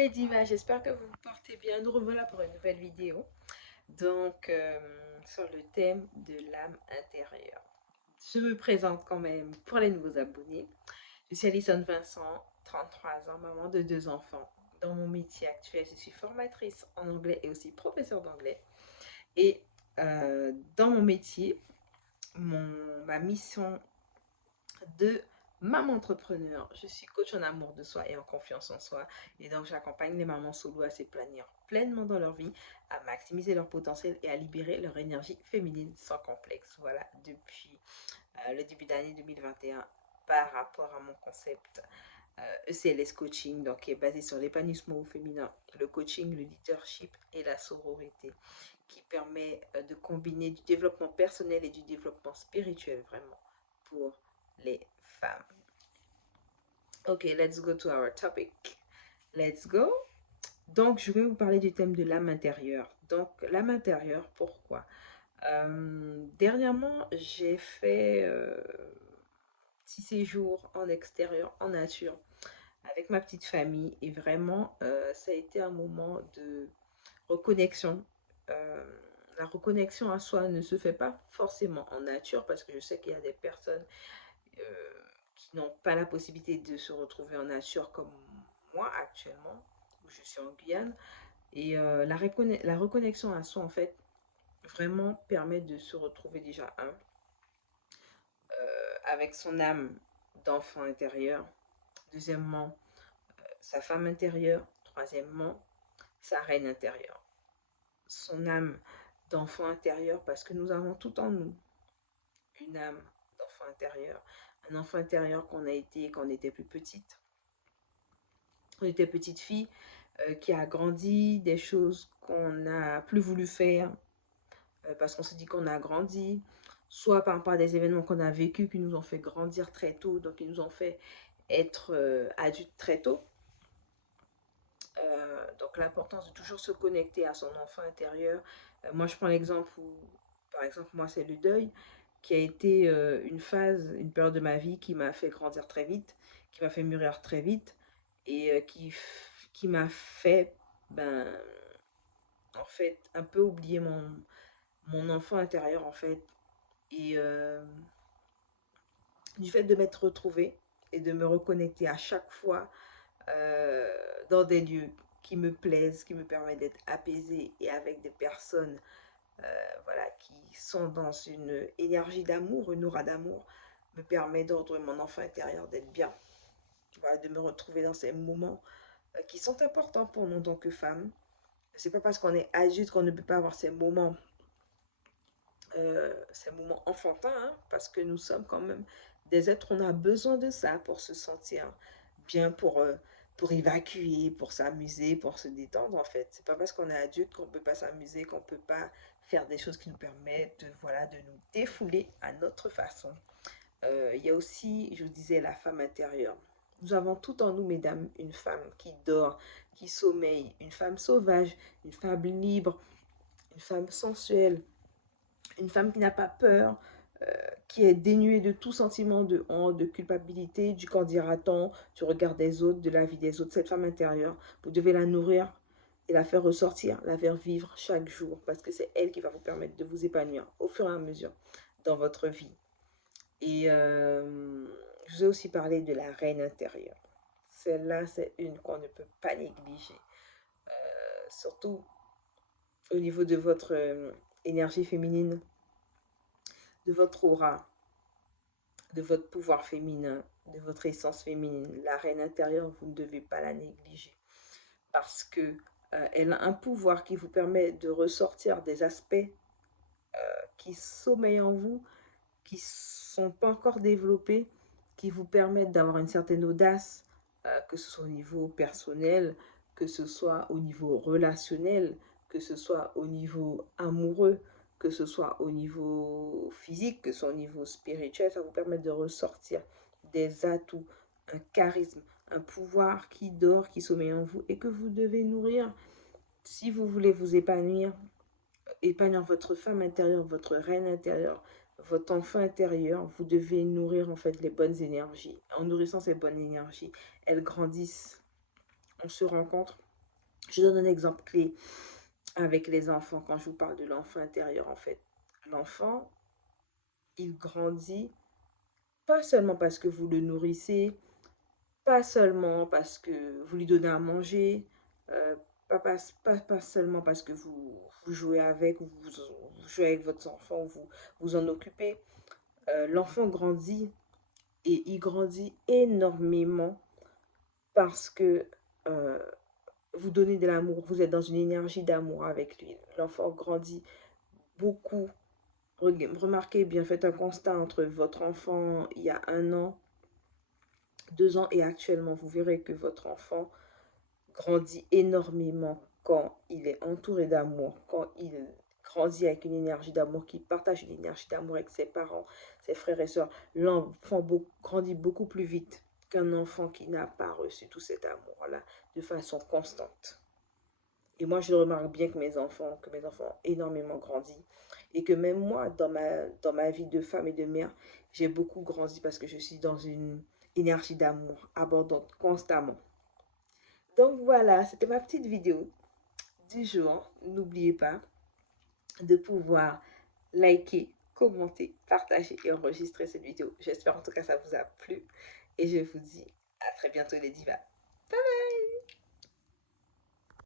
les divas, j'espère que vous vous portez bien. Nous revoilà pour une nouvelle vidéo. Donc, sur le thème de l'âme intérieure. Je me présente quand même pour les nouveaux abonnés. Je suis Alison Vincent, 33 ans, maman de 2 enfants. Dans mon métier actuel, je suis formatrice en anglais et aussi professeure d'anglais. Et dans mon métier, ma mission de maman entrepreneur. Je suis coach en amour de soi et en confiance en soi. Et donc, j'accompagne les mamans solo à s'épanouir pleinement dans leur vie, à maximiser leur potentiel et à libérer leur énergie féminine sans complexe. Voilà, depuis le début d'année 2021, par rapport à mon concept ECLS Coaching, donc qui est basé sur l'épanouissement au féminin, le coaching, le leadership et la sororité, qui permet de combiner du développement personnel et du développement spirituel vraiment pour les femmes. Ok, let's go to our topic. Let's go. Donc, je vais vous parler du thème de l'âme intérieure. Donc, l'âme intérieure, pourquoi dernièrement, j'ai fait 6 séjours en extérieur, en nature, avec ma petite famille. Et vraiment, ça a été un moment de reconnexion. Euh, la reconnexion à soi ne se fait pas forcément en nature parce que je sais qu'il y a des personnes euh, qui n'ont pas la possibilité de se retrouver en nature comme moi actuellement, où je suis en Guyane. Et la reconnexion à soi, en fait, vraiment permet de se retrouver déjà avec son âme d'enfant intérieur. Deuxièmement, sa femme intérieure. Troisièmement, sa reine intérieure. Son âme d'enfant intérieur parce que nous avons tout en nous une âme d'enfant intérieur. Un enfant intérieur qu'on a été quand on était plus petite. On était petite fille qui a grandi, des choses qu'on n'a plus voulu faire parce qu'on se dit qu'on a grandi, soit par rapport à des événements qu'on a vécus qui nous ont fait grandir très tôt, donc qui nous ont fait être adultes très tôt. Donc l'importance de toujours se connecter à son enfant intérieur. Moi, je prends l'exemple où, par exemple, moi, c'est le deuil, qui a été une phase, une période de ma vie qui m'a fait grandir très vite, qui m'a fait mûrir très vite et qui m'a fait, ben, en fait, un peu oublier mon enfant intérieur, en fait. Et du fait de m'être retrouvée et de me reconnecter à chaque fois euh, dans des lieux qui me plaisent, qui me permettent d'être apaisée et avec des personnes voilà, qui sont dans une énergie d'amour, une aura d'amour, me permet d'ordonner mon enfant intérieur d'être bien. Voilà, de me retrouver dans ces moments qui sont importants pour nous en tant que femmes. C'est pas parce qu'on est adulte qu'on ne peut pas avoir ces moments enfantins, hein, parce que nous sommes quand même des êtres, on a besoin de ça pour se sentir bien, pour évacuer, pour s'amuser, pour se détendre en fait. C'est pas parce qu'on est adulte qu'on ne peut pas s'amuser, qu'on ne peut pas faire des choses qui nous permettent de, voilà, de nous défouler à notre façon. Il y a aussi, je vous disais, la femme intérieure. Nous avons tout en nous, mesdames, une femme qui dort, qui sommeille, une femme sauvage, une femme libre, une femme sensuelle, une femme qui n'a pas peur, qui est dénuée de tout sentiment de honte, de culpabilité, du qu'en dira-t-on, du regard des autres, de la vie des autres. Cette femme intérieure, vous devez la nourrir et la faire ressortir, la faire vivre chaque jour, parce que c'est elle qui va vous permettre de vous épanouir au fur et à mesure dans votre vie. Et je vous ai aussi parlé de la reine intérieure. Celle-là, c'est une qu'on ne peut pas négliger. Surtout au niveau de votre énergie féminine, de votre aura, de votre pouvoir féminin, de votre essence féminine. La reine intérieure, vous ne devez pas la négliger parce que elle a un pouvoir qui vous permet de ressortir des aspects qui sommeillent en vous, qui ne sont pas encore développés, qui vous permettent d'avoir une certaine audace, que ce soit au niveau personnel, que ce soit au niveau relationnel, que ce soit au niveau amoureux, que ce soit au niveau physique, que ce soit au niveau spirituel. Ça vous permet de ressortir des atouts, un charisme, un pouvoir qui dort, qui sommeille en vous et que vous devez nourrir si vous voulez vous épanouir, épanouir votre femme intérieure, votre reine intérieure, votre enfant intérieur. Vous devez nourrir en fait les bonnes énergies. En nourrissant ces bonnes énergies, elles grandissent. On se rencontre, Je donne un exemple clé avec les enfants quand je vous parle de l'enfant intérieur en fait. L'enfant, il grandit pas seulement parce que vous le nourrissez, pas seulement parce que vous lui donnez à manger, euh, pas seulement parce que vous jouez avec, vous jouez avec votre enfant, vous vous en occupez. L'enfant grandit et il grandit énormément parce que euh, vous donnez de l'amour, vous êtes dans une énergie d'amour avec lui. L'enfant grandit beaucoup. Remarquez bien, faites un constat entre votre enfant il y a 1 an, 2 ans et actuellement. Vous verrez que votre enfant grandit énormément quand il est entouré d'amour, quand il grandit avec une énergie d'amour, qu'il partage une énergie d'amour avec ses parents, ses frères et sœurs. L'enfant grandit beaucoup plus vite qu'un enfant qui n'a pas reçu tout cet amour-là de façon constante. Et moi, je remarque bien que mes enfants ont énormément grandi. Et que même moi, dans ma vie de femme et de mère, j'ai beaucoup grandi parce que je suis dans une énergie d'amour abondante constamment. Donc voilà, c'était ma petite vidéo du jour. N'oubliez pas de pouvoir liker, commenter, partager et enregistrer cette vidéo. J'espère en tout cas que ça vous a plu. Et je vous dis à très bientôt les divas. Bye bye.